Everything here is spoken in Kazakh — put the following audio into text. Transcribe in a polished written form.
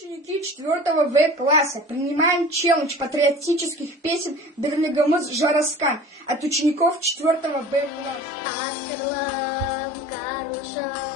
Ученики 4 В класса принимаем челлендж патриотических песен «Берлигамыз Жараскан» от учеников 4 Б класса.